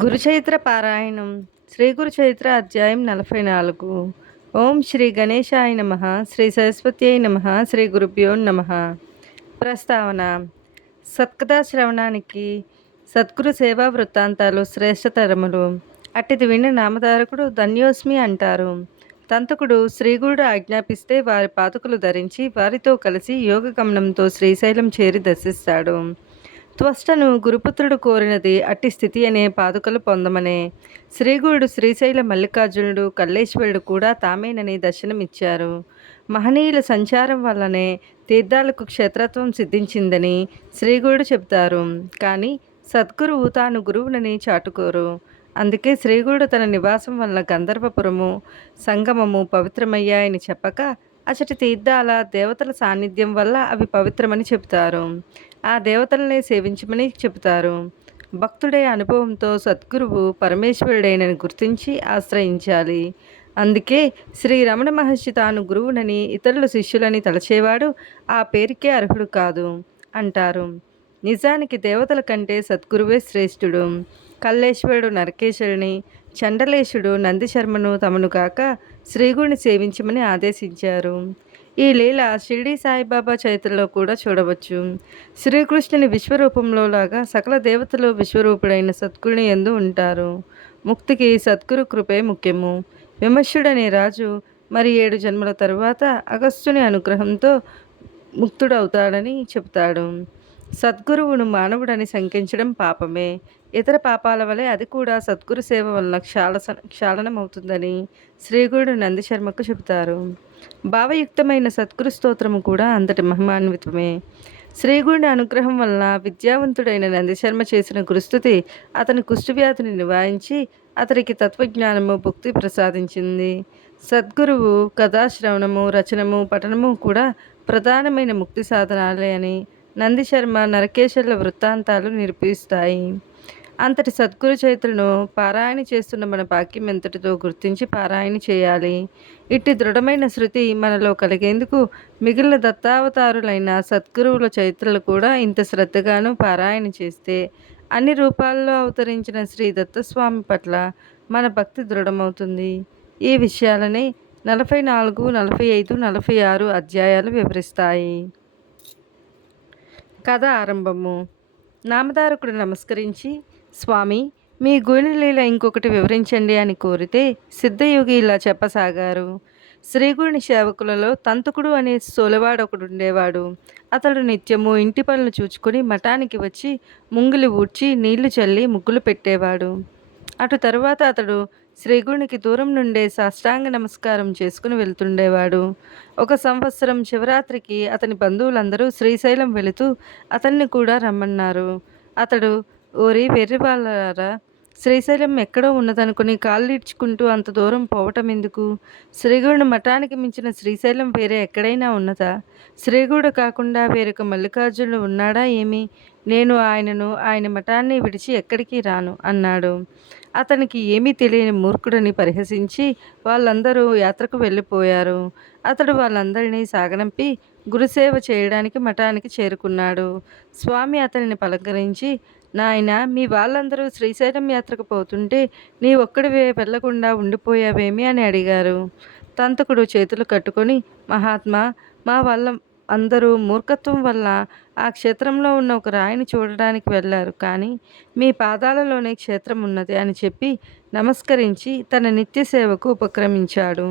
గురుచరిత్ర పారాయణం శ్రీ గురుచరిత్ర అధ్యాయం 44. ఓం శ్రీ గణేశాయ నమః. శ్రీ సరస్వత్యై నమః. శ్రీ గురుభ్యో నమః. ప్రస్తావన. సత్కథా శ్రవణానికి సద్గురు సేవా వృత్తాంతాలు శ్రేష్టతరములు. అట్టిది విన్న నామధారకుడు ధన్యోస్మి అంటారు. తంతకుడు శ్రీగురుడు ఆజ్ఞాపిస్తే వారి పాదుకలు ధరించి వారితో కలిసి యోగగమనంతో శ్రీశైలం చేరి దర్శిస్తాడు. త్వష్టను గురుపుత్రుడు కోరినది అట్టి స్థితి అనే పాదుకలు పొందమనే. శ్రీగురుడు శ్రీశైల మల్లికార్జునుడు కల్లేశ్వరుడు కూడా తామేనని దర్శనమిచ్చారు. మహనీయుల సంచారం వల్లనే తీర్థాలకు క్షేత్రత్వం సిద్ధించిందని శ్రీగురుడు చెబుతారు. కానీ సద్గురువు తాను గురువునని చాటుకోరు. అందుకే శ్రీగురుడు తన నివాసం వల్ల గంధర్వపురము సంగమము పవిత్రమయ్యాయని చెప్పక అచటి తీర్థాల దేవతల సాన్నిధ్యం వల్ల అవి పవిత్రమని చెబుతారు. ఆ దేవతలనే సేవించమని చెబుతారు. భక్తుడే అనుభవంతో సద్గురువు పరమేశ్వరుడైనని గుర్తించి ఆశ్రయించాలి. అందుకే శ్రీ రమణ మహర్షి తాను గురువునని ఇతరుల శిష్యులని తలచేవాడు ఆ పేరుకే అర్హుడు కాదు అంటారు. నిజానికి దేవతల కంటే సద్గురువే శ్రేష్ఠుడు. కల్లేశ్వరుడు నరకేశ్వరుని, చండలేశుడు నందిశర్మను తమను కాక శ్రీగుడిని సేవించమని ఆదేశించారు. ఈ లీల షిరిడి సాయిబాబా చరిత్రలో కూడా చూడవచ్చు. శ్రీకృష్ణుని విశ్వరూపంలో లాగా సకల దేవతలు విశ్వరూపుడైన సద్గురుని యందు ఉంటారు. ముక్తికి సద్గురు కృపే ముఖ్యము. విమర్శుడనే రాజు మరి 7 జన్మల తరువాత అగస్త్యుని అనుగ్రహంతో ముక్తుడవుతాడని చెబుతాడు. సద్గురువును మానవుడని శంకించడం పాపమే. ఇతర పాపాల వలె అది కూడా సద్గురు సేవ వలన క్షాళనమవుతుందని శ్రీగురుడు నందిశర్మకు చెబుతారు. భావయుక్తమైన సద్గురు స్తోత్రము కూడా అంతటి మహిమాన్వితమే. శ్రీగురుని అనుగ్రహం వలన విద్యావంతుడైన నందిశర్మ చేసిన గురుస్థుతి అతని కుష్ఠవ్యాధిని నివారించి అతనికి తత్వజ్ఞానము భుక్తి ప్రసాదించింది. సద్గురువు కథాశ్రవణము రచనము పఠనము కూడా ప్రధానమైన ముక్తి సాధనాలే అని నందిశర్మ నరకేశ్వర్ల వృత్తాంతాలు నిరూపిస్తాయి. అంతటి సద్గురు చరిత్రను పారాయణ చేస్తున్న మన భాగ్యం ఎంతటితో గుర్తించి పారాయణ చేయాలి. ఇట్టి దృఢమైన శృతి మనలో కలిగేందుకు మిగిలిన దత్తావతారులైన సద్గురువుల చరిత్రలు కూడా ఇంత శ్రద్ధగాను పారాయణ చేస్తే అన్ని రూపాల్లో అవతరించిన శ్రీ దత్తస్వామి పట్ల మన భక్తి దృఢమవుతుంది. ఈ విషయాలని 44, 45, 46 అధ్యాయాలు వివరిస్తాయి. కథ ఆరంభము. నామధారకుడు నమస్కరించి, స్వామి, మీ గురులీల ఇంకొకటి వివరించండి అని కోరితే సిద్ధయోగి ఇలా చెప్పసాగారు. శ్రీగురుని సేవకులలో తంతుకుడు అనే సోలవాడొకడుండేవాడు. అతడు నిత్యము ఇంటి పనులు చూచుకొని మఠానికి వచ్చి ముంగిలి ఊడ్చి నీళ్లు చల్లి ముగ్గులు పెట్టేవాడు. అటు తరువాత అతడు శ్రీగురునికి దూరం నుండే సాష్టాంగ నమస్కారం చేసుకుని వెళ్తుండేవాడు. ఒక సంవత్సరం శివరాత్రికి అతని బంధువులందరూ శ్రీశైలం వెళుతూ అతన్ని కూడా రమ్మన్నారు. అతడు, ఓరి వెర్రివాళ్ళారా, శ్రీశైలం ఎక్కడో ఉన్నదనుకుని కాళ్ళీడ్చుకుంటూ అంత దూరం పోవటం ఎందుకు? శ్రీగురుని మఠానికి మించిన శ్రీశైలం వేరే ఎక్కడైనా ఉన్నదా? శ్రీగురుడు కాకుండా వేరొక మల్లికార్జునుడు ఉన్నాడా ఏమి? నేను ఆయన మఠాన్ని విడిచి ఎక్కడికి రాను అన్నాడు. అతనికి ఏమీ తెలియని మూర్ఖుడని పరిహసించి వాళ్ళందరూ యాత్రకు వెళ్ళిపోయారు. అతడు వాళ్ళందరినీ సాగనంపి గురుసేవ చేయడానికి మఠానికి చేరుకున్నాడు. స్వామి అతనిని పలకరించి, నాయన, మీ వాళ్ళందరూ శ్రీశైలం యాత్రకు పోతుంటే నీ ఒక్కడివే వెళ్లకుండా ఉండిపోయావేమి అని అడిగారు. తంతకుడు చేతులు కట్టుకొని, మహాత్మా, మా వాళ్ళ అందరూ మూర్ఖత్వం వల్ల ఆ క్షేత్రంలో ఉన్న ఒక రాయిని చూడడానికి వెళ్ళారు, కానీ మీ పాదాలలోనే క్షేత్రం ఉన్నది అని చెప్పి నమస్కరించి తన నిత్య సేవకు ఉపక్రమించాడు.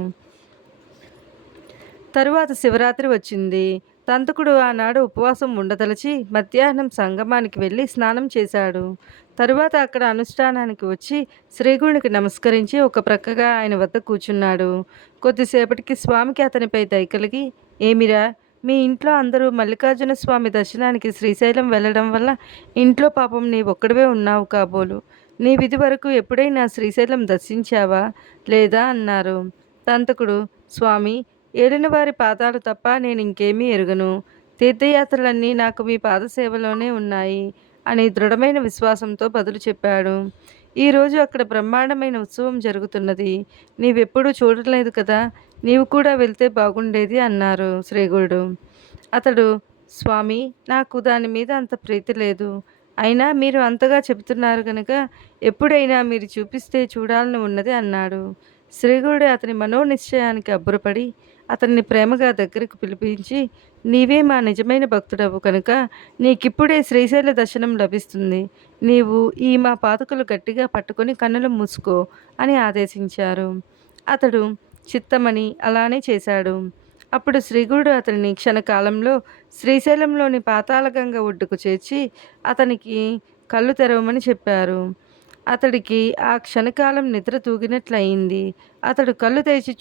తరువాత శివరాత్రి వచ్చింది. తంతకుడు ఆనాడు ఉపవాసం ఉండదలచి మధ్యాహ్నం సంగమానికి వెళ్ళి స్నానం చేశాడు. తరువాత అక్కడ అనుష్ఠానానికి వచ్చి శ్రీగురునికి నమస్కరించి ఒక ప్రక్కగా ఆయన వద్ద కూర్చున్నాడు. కొద్దిసేపటికి స్వామికి అతనిపై దయ కలిగి, ఏమిరా, మీ ఇంట్లో అందరూ మల్లికార్జున స్వామి దర్శనానికి శ్రీశైలం వెళ్ళడం వల్ల ఇంట్లో పాపం నీ ఒక్కడివే ఉన్నావు కాబోలు. నీ విధి వరకు ఎప్పుడైనా శ్రీశైలం దర్శించావా లేదా అన్నారు. తంతకుడు, స్వామి, ఏలిన వారి పాదాలు తప్ప నేను ఇంకేమీ ఎరుగను. తీర్థయాత్రలన్నీ నాకు మీ పాదసేవలోనే ఉన్నాయి అని దృఢమైన విశ్వాసంతో బదులు చెప్పాడు. ఈరోజు అక్కడ బ్రహ్మాండమైన ఉత్సవం జరుగుతున్నది. నీవెప్పుడూ చూడలేదు కదా, నీవు కూడా వెళ్తే బాగుండేది అన్నారు శ్రీగురుడు. అతడు, స్వామి, నాకు దాని మీద అంత ప్రీతి లేదు. అయినా మీరు అంతగా చెబుతున్నారు గనుక ఎప్పుడైనా మీరు చూపిస్తే చూడాలని ఉన్నది అన్నాడు. శ్రీగురుడు అతని మనోనిశ్చయానికి అబ్బురపడి అతన్ని ప్రేమగా దగ్గరకు పిలిపించి, నీవే మా నిజమైన భక్తుడవు కనుక నీకిప్పుడే శ్రీశైల దర్శనం లభిస్తుంది. నీవు ఈ మా పాదుకలు గట్టిగా పట్టుకొని కన్నులు మూసుకో అని ఆదేశించారు. అతడు చిత్తమని అలానే చేశాడు. అప్పుడు శ్రీగురుడు అతనిని క్షణకాలంలో శ్రీశైలంలోని పాతాళగంగ ఒడ్డుకు చేర్చి అతనికి కళ్ళు తెరవమని చెప్పారు. అతడికి ఆ క్షణకాలం నిద్ర తూగినట్లయింది. అతడు కళ్ళు తెరిచి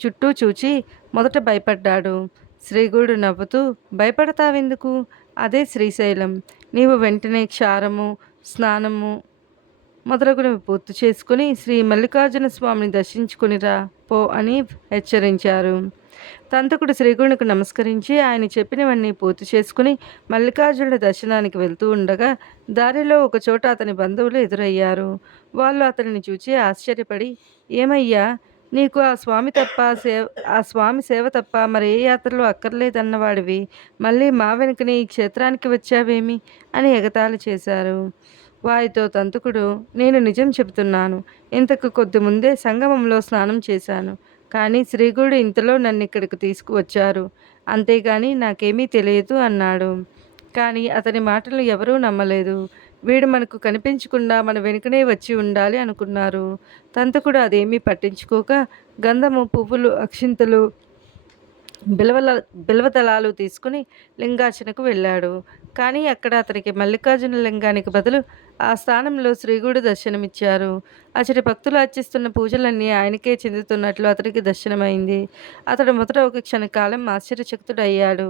చుట్టూ చూచి మొదట భయపడ్డాడు. శ్రీగురుడు నవ్వుతూ, భయపడతావెందుకు? అదే శ్రీశైలం. నీవు వెంటనే క్షారము, స్నానము మొదలగునవి పూర్తి చేసుకుని శ్రీ మల్లికార్జున స్వామిని దర్శించుకునిరా పో అని హెచ్చరించారు. తంతకుడు శ్రీగురునికి నమస్కరించి ఆయన చెప్పినవన్నీ పూర్తి చేసుకుని మల్లికార్జునుడి దర్శనానికి వెళ్తూ ఉండగా దారిలో ఒకచోట అతని బంధువులు ఎదురయ్యారు. వాళ్ళు అతనిని చూచి ఆశ్చర్యపడి, ఏమయ్యా, నీకు ఆ స్వామి సేవ తప్ప మరే యాత్రలు అక్కర్లేదన్నవాడివి మళ్ళీ మా వెనుకనే ఈ క్షేత్రానికి వచ్చావేమి అని ఎగతాళి చేశారు. వారితో తంతుకుడు, నేను నిజం చెబుతున్నాను. ఇంతకు కొద్ది ముందే సంగమంలో స్నానం చేశాను. కానీ శ్రీగురుడు ఇంతలో నన్ను ఇక్కడికి తీసుకువచ్చారు. అంతేగాని నాకేమీ తెలియదు అన్నాడు. కానీ అతని మాటలు ఎవరూ నమ్మలేదు. వీడు మనకు కనిపించకుండా మన వెనుకనే వచ్చి ఉండాలి అనుకున్నారు. తంతకుడు అదేమీ పట్టించుకోక గంధము, పువ్వులు, అక్షింతలు, బిల్వదళాలు తీసుకుని లింగార్చనకు వెళ్ళాడు. కానీ అక్కడ అతనికి మల్లికార్జున లింగానికి బదులు ఆ స్థానంలో శ్రీగురుడు దర్శనమిచ్చారు. అతడి భక్తులు అర్చిస్తున్న పూజలన్నీ ఆయనకే చెందుతున్నట్లు అతడికి దర్శనమైంది. అతడు మొదట ఒక క్షణకాలం ఆశ్చర్యచకితుడయ్యాడు.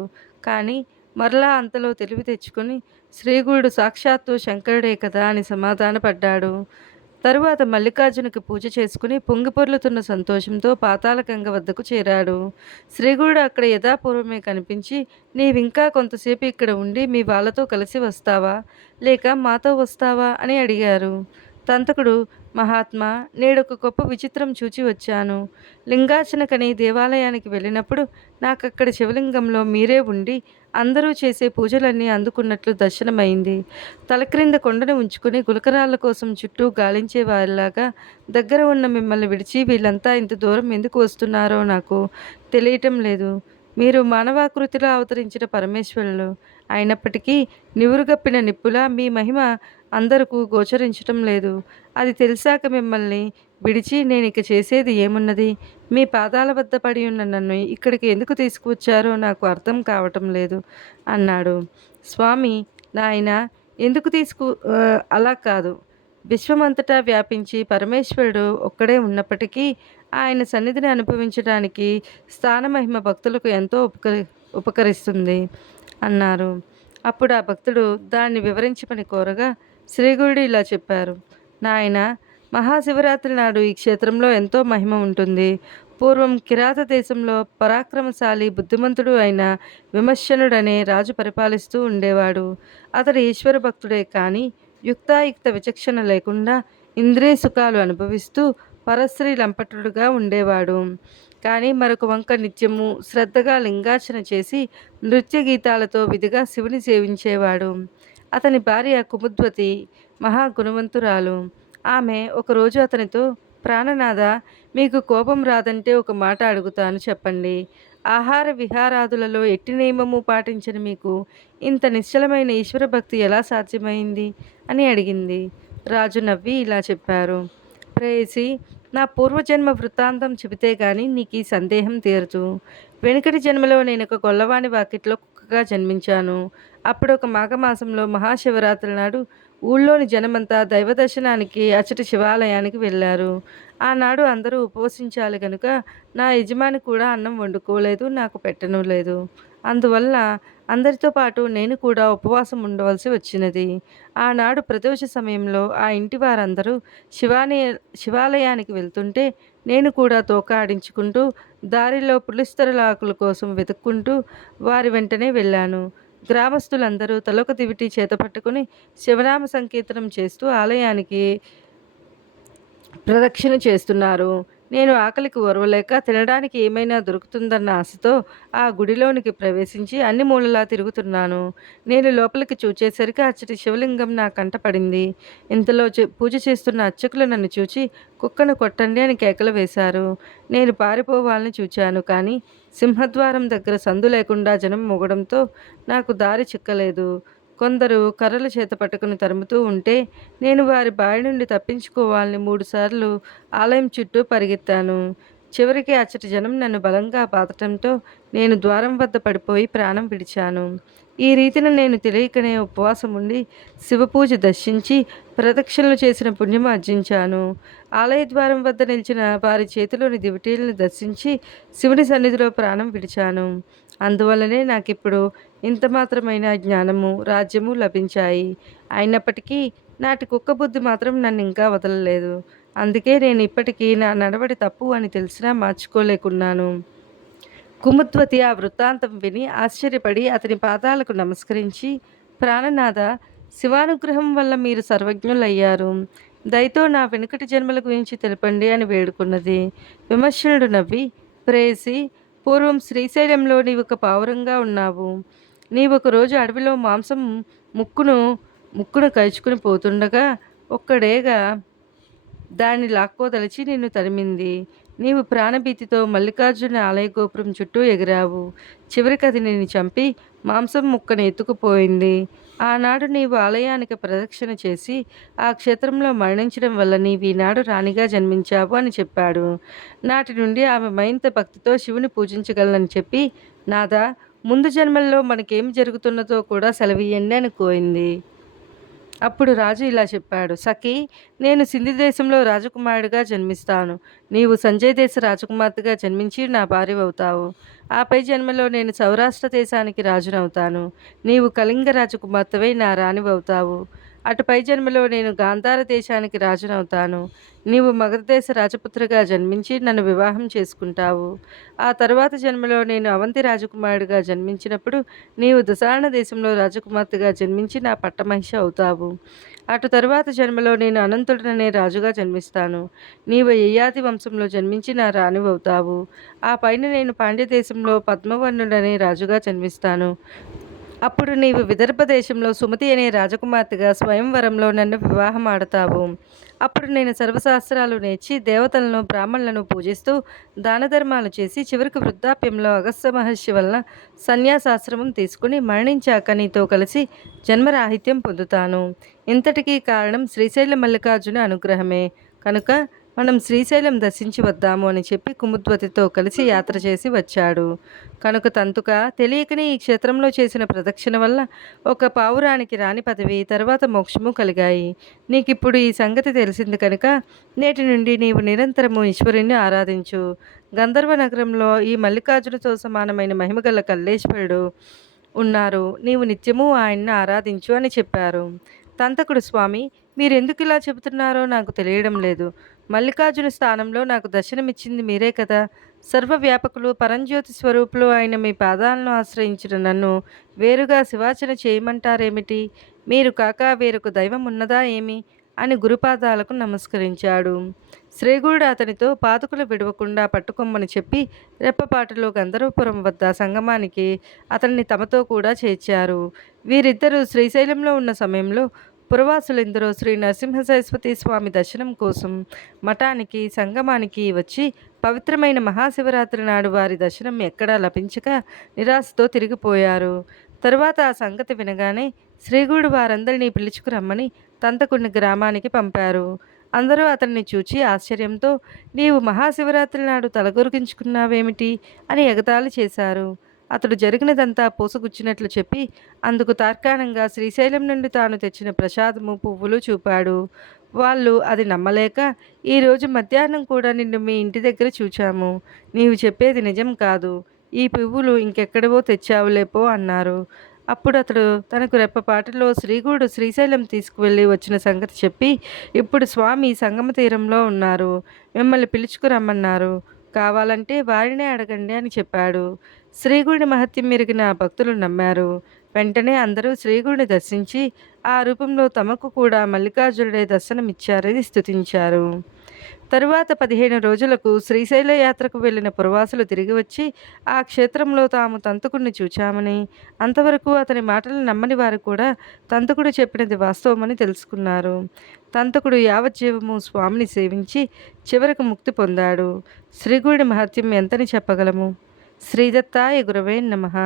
కానీ మరలా అంతలో తెలివి తెచ్చుకొని శ్రీగురుడు సాక్షాత్తు శంకరుడే కదా అని సమాధానపడ్డాడు. తరువాత మల్లికార్జునకి పూజ చేసుకుని పొంగిపొర్లుతున్న సంతోషంతో పాతాళగంగ వద్దకు చేరాడు. శ్రీగురుడు అక్కడ యథాపూర్వమే కనిపించి, నీవింకా కొంతసేపు ఇక్కడ ఉండి మీ వాళ్ళతో కలిసి వస్తావా, లేక మాతో వస్తావా అని అడిగారు. తంతకుడు, మహాత్మా, నేడొక గొప్ప విచిత్రం చూచి వచ్చాను. లింగార్చనకని దేవాలయానికి వెళ్ళినప్పుడు నాకక్కడ శివలింగంలో మీరే ఉండి అందరూ చేసే పూజలన్నీ అందుకున్నట్లు దర్శనమైంది. తలక్రింద కొండను ఉంచుకుని గులకరాళ్ళ కోసం చుట్టూ గాలించే వారిలాగా దగ్గర ఉన్న మిమ్మల్ని విడిచి వీళ్ళంతా ఇంత దూరం ఎందుకు వస్తున్నారో నాకు తెలియటం లేదు. మీరు మానవాకృతిలో అవతరించిన పరమేశ్వరులు అయినప్పటికీ నివురుగప్పిన నిప్పులా మీ మహిమ అందరకు గోచరించటం లేదు. అది తెలిసాక మిమ్మల్ని విడిచి నేను ఇక చేసేది ఏమున్నది? మీ పాదాల వద్ద పడి ఉన్న నన్ను ఇక్కడికి ఎందుకు తీసుకువచ్చారో నాకు అర్థం కావటం లేదు అన్నాడు. స్వామి, నాయన, ఎందుకు అలా కాదు. విశ్వమంతటా వ్యాపించి పరమేశ్వరుడు ఒక్కడే ఉన్నప్పటికీ ఆయన సన్నిధిని అనుభవించడానికి స్థానమహిమ భక్తులకు ఎంతో ఉపకరిస్తుంది అన్నారు. అప్పుడు ఆ భక్తుడు దాన్ని వివరించమని కోరగా శ్రీగురుడు ఇలా చెప్పారు. నాయన, మహాశివరాత్రి నాడు ఈ క్షేత్రంలో ఎంతో మహిమ ఉంటుంది. పూర్వం కిరాత దేశంలో పరాక్రమశాలి, బుద్ధిమంతుడు అయిన విమర్శనుడనే రాజు పరిపాలిస్తూ ఉండేవాడు. అతడు ఈశ్వర భక్తుడే కానీ యుక్తాయుక్త విచక్షణ లేకుండా ఇంద్రియ సుఖాలు అనుభవిస్తూ పరస్త్రీ లంపటుడుగా ఉండేవాడు. కానీ మరొక వంక నిత్యము శ్రద్ధగా లింగార్చన చేసి నృత్య గీతాలతో విధిగా శివుని సేవించేవాడు. అతని భార్య కుముద్వతి మహాగుణవంతురాలు. ఆమె ఒకరోజు అతనితో, ప్రాణనాథ, మీకు కోపం రాదంటే ఒక మాట అడుగుతాను, చెప్పండి. ఆహార విహారాదులలో ఎట్టి నియమము పాటించని మీకు ఇంత నిశ్చలమైన ఈశ్వర భక్తి ఎలా సాధ్యమైంది అని అడిగింది. రాజు నవ్వి ఇలా చెప్పారు. ప్రేయసి, నా పూర్వజన్మ వృత్తాంతం చెబితే గాని నీకు ఈ సందేహం తీరదు. వెనుకటి జన్మలో నేను ఒక గొల్లవాణి వాకిట్లో కుక్కగా జన్మించాను. అప్పుడు ఒక మాఘమాసంలో మహాశివరాత్రి నాడు ఊళ్ళోని జనమంతా దైవ దర్శనానికి అచ్చటి శివాలయానికి వెళ్ళారు. ఆనాడు అందరూ ఉపవసించాలి కనుక నా యజమాని కూడా అన్నం వండుకోలేదు, నాకు పెట్టను లేదు. అందువల్ల అందరితో పాటు నేను కూడా ఉపవాసం ఉండవలసి వచ్చినది. ఆనాడు ప్రదోష సమయంలో ఆ ఇంటి వారందరూ శివాలయానికి వెళ్తుంటే నేను కూడా తోక ఆడించుకుంటూ దారిలో పులిస్తరలాకుల కోసం వెతుక్కుంటూ వారి వెంటనే వెళ్ళాను. గ్రామస్తులందరూ తలొక దివిటి చేత పట్టుకుని శివనామ సంకీర్తనం చేస్తూ ఆలయానికి ప్రదక్షిణ చేస్తున్నారు. నేను ఆకలికి ఓర్వలేక తినడానికి ఏమైనా దొరుకుతుందన్న ఆశతో ఆ గుడిలోనికి ప్రవేశించి అన్ని మూలలా తిరుగుతున్నాను. నేను లోపలికి చూచేసరికి అచ్చటి శివలింగం నా కంట పడింది. ఇంతలో పూజ చేస్తున్న అర్చకులు నన్ను చూచి కుక్కను కొట్టండి అని కేకలు వేశారు. నేను పారిపోవాలని చూచాను, కానీ సింహద్వారం దగ్గర సందు లేకుండా జనం మొగడంతో నాకు దారి చిక్కలేదు. కొందరు కర్రల చేత పట్టుకుని తరుముతూ ఉంటే నేను వారి బారి నుండి తప్పించుకోవాలని 3 సార్లు ఆలయం చుట్టూ పరిగెత్తాను. చివరికి అచ్చటి జనం నన్ను బలంగా బాదటంతో నేను ద్వారం వద్ద పడిపోయి ప్రాణం విడిచాను. ఈ రీతిన నేను తెలియకనే ఉపవాసం ఉండి శివపూజ దర్శించి ప్రదక్షిణలు చేసిన పుణ్యం ఆర్జించాను. ఆలయ ద్వారం వద్ద నిలిచిన వారి చేతిలోని దివిటీలను దర్శించి శివుని సన్నిధిలో ప్రాణం విడిచాను. అందువల్లనే నాకిప్పుడు ఇంత మాత్రమైన జ్ఞానము, రాజ్యము లభించాయి. అయినప్పటికీ నాటి కుక్క బుద్ధి మాత్రం నన్ను ఇంకా వదలలేదు. అందుకే నేను ఇప్పటికీ నా నడవడి తప్పు అని తెలిసినా మార్చుకోలేకున్నాను. కుముద్వతి ఆ వృత్తాంతం విని ఆశ్చర్యపడి అతని పాదాలకు నమస్కరించి, ప్రాణనాథ, శివానుగ్రహం వల్ల మీరు సర్వజ్ఞులయ్యారు. దయతో నా వెనుకటి జన్మల గురించి తెలపండి అని వేడుకున్నది. విమర్శనుడు నవ్వి, ప్రేయసి, పూర్వం శ్రీశైలంలో నీవొక పావురంగా ఉన్నావు. నీవొకరోజు అడవిలో మాంసం ముక్కును కరుచుకుని పోతుండగా ఒక్కడేగా దాన్ని లాక్కోదలిచి నిన్ను తరిమింది. నీవు ప్రాణభీతితో మల్లికార్జున ఆలయ గోపురం చుట్టూ ఎగిరావు. చివరికి అది నిన్ను చంపి మాంసం ముక్కను ఎత్తుకుపోయింది. ఆనాడు నీవు ఆలయానికి ప్రదక్షిణ చేసి ఆ క్షేత్రంలో మరణించడం వల్ల నీవు ఈనాడు రాణిగా జన్మించావు అని చెప్పాడు. నాటి నుండి ఆమె మరింత భక్తితో శివుని పూజించగలనని చెప్పి, నాదా, ముందు జన్మల్లో మనకేమి జరుగుతున్నదో కూడా సెలవియ్యండి అని కోరింది. అప్పుడు రాజు ఇలా చెప్పాడు, సఖీ, నేను సింధు దేశంలో రాజకుమారుడిగా జన్మిస్తాను. నీవు సంజయ్ దేశ రాజకుమార్తెగా జన్మించి నా భార్యవవుతావు. ఆపై జన్మలో నేను సౌరాష్ట్ర దేశానికి రాజునవుతాను. నీవు కళింగ రాజకుమార్తెవై నా రాణివవుతావు. అటుపై జన్మలో నేను గాంధార దేశానికి రాజునవుతాను. నీవు మగధదేశ రాజపుత్రిగా జన్మించి నన్ను వివాహం చేసుకుంటావు. ఆ తరువాత జన్మలో నేను అవంతి రాజకుమారుడిగా జన్మించినప్పుడు నీవు దశారణ దేశంలో రాజకుమార్తెగా జన్మించి నా పట్టమహిషి అవుతావు. అటు తరువాత జన్మలో నేను అనంతుడననే రాజుగా జన్మిస్తాను. నీవు యయాతి వంశంలో జన్మించి నా రాణివవుతావు. ఆ పైన నేను పాండ్యదేశంలో పద్మవర్ణుడనే రాజుగా జన్మిస్తాను. అప్పుడు నీవు విదర్భ దేశంలో సుమతి అనే రాజకుమార్తెగా స్వయంవరంలో నన్ను వివాహం ఆడతావు. అప్పుడు నేను సర్వశాస్త్రాలు నేర్చి దేవతలను, బ్రాహ్మణులను పూజిస్తూ దాన ధర్మాలు చేసి చివరికి వృద్ధాప్యంలో అగస్త్య మహర్షి వలన సన్యాసాశ్రమం తీసుకుని మరణించాక నీతో కలిసి జన్మరాహిత్యం పొందుతాను. ఇంతటికీ కారణం శ్రీశైల మల్లికార్జున అనుగ్రహమే. కనుక మనం శ్రీశైలం దర్శించి వద్దాము అని చెప్పి కుముద్వతితో కలిసి యాత్ర చేసి వచ్చాడు. కనుక తంతుక తెలియకనే ఈ క్షేత్రంలో చేసిన ప్రదక్షిణ వల్ల ఒక పావురానికి రాణి పదవి, తర్వాత మోక్షము కలిగాయి. నీకిప్పుడు ఈ సంగతి తెలిసింది కనుక నేటి నుండి నీవు నిరంతరము ఈశ్వరుని ఆరాధించు. గంధర్వ నగరంలో ఈ మల్లికార్జునతో సమానమైన మహిమగల కల్లేశ్వరుడు ఉన్నారు. నీవు నిత్యము ఆయన్ని ఆరాధించు అని చెప్పారు. తంతకుడు, స్వామి, మీరెందుకు ఇలా చెబుతున్నారో నాకు తెలియడం లేదు. మల్లికార్జున స్థానంలో నాకు దర్శనమిచ్చింది మీరే కదా. సర్వవ్యాపకులు, పరంజ్యోతి స్వరూపులు అయిన మీ పాదాలను ఆశ్రయించిన నన్ను వేరుగా శివార్చన చేయమంటారేమిటి? మీరు కాక వేరొక దైవం ఉన్నదా ఏమి అని గురుపాదాలకు నమస్కరించాడు. శ్రీగురుడు అతనితో పాదుకులు విడవకుండా పట్టుకొమ్మని చెప్పి రెప్పపాటులో గంధర్వపురం వద్ద సంగమానికి అతన్ని తమతో కూడా చేర్చారు. వీరిద్దరూ శ్రీశైలంలో ఉన్న సమయంలో పురవాసులెందరో శ్రీ నరసింహ సరస్వతి స్వామి దర్శనం కోసం మఠానికి, సంగమానికి వచ్చి పవిత్రమైన మహాశివరాత్రి నాడు వారి దర్శనం ఎక్కడా లభించక నిరాశతో తిరిగిపోయారు. తరువాత ఆ సంగతి వినగానే శ్రీగురుడు వారందరినీ పిలుచుకురమ్మని తంతకుడిని గ్రామానికి పంపారు. అందరూ అతన్ని చూచి ఆశ్చర్యంతో, నీవు మహాశివరాత్రి నాడు తలగొరిగించుకున్నావేమిటి అని ఎగతాళి చేశారు. అతడు జరిగినదంతా పూసగుచ్చినట్లు చెప్పి అందుకు తార్కాణంగా శ్రీశైలం నుండి తాను తెచ్చిన ప్రసాదము, పువ్వులు చూపాడు. వాళ్ళు అది నమ్మలేక, ఈరోజు మధ్యాహ్నం కూడా నిన్ను మీ ఇంటి దగ్గర చూచాము. నీవు చెప్పేది నిజం కాదు. ఈ పువ్వులు ఇంకెక్కడవో తెచ్చావులేపో అన్నారు. అప్పుడు అతడు తనకు రెప్పపాటులో శ్రీగురుడు శ్రీశైలం తీసుకువెళ్ళి వచ్చిన సంగతి చెప్పి, ఇప్పుడు స్వామి సంగమ తీరంలో ఉన్నారు, మిమ్మల్ని పిలుచుకురమ్మన్నారు, కావాలంటే వారినే అడగండి అని చెప్పాడు. శ్రీగురుడి మహత్యం మెరిగిన భక్తులు నమ్మారు. వెంటనే అందరూ శ్రీగుడిని దర్శించి ఆ రూపంలో తమకు కూడా మల్లికార్జునుడే దర్శనమిచ్చారని స్తుతించారు. తరువాత 15 రోజులకు శ్రీశైల యాత్రకు వెళ్ళిన పురవాసులు తిరిగి వచ్చి ఆ క్షేత్రంలో తాము తంతకుడిని చూచామని, అంతవరకు అతని మాటలు నమ్మని వారు కూడా తంతకుడు చెప్పినది వాస్తవమని తెలుసుకున్నారు. తంతకుడు యావజ్జీవము స్వామిని సేవించి చివరకు ముక్తి పొందాడు. శ్రీగుడి మహత్యం ఎంతని చెప్పగలము. శ్రీదత్తాయ గురవే నమః.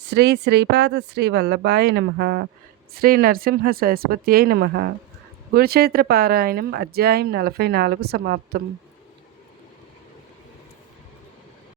శ్రీ శ్రీపాద శ్రీ వల్లభాయ నమః. శ్రీ నరసింహ సరస్వత్యై నమః. గురుచరిత్ర పారాయణం అధ్యాయం 44 సమాప్తం.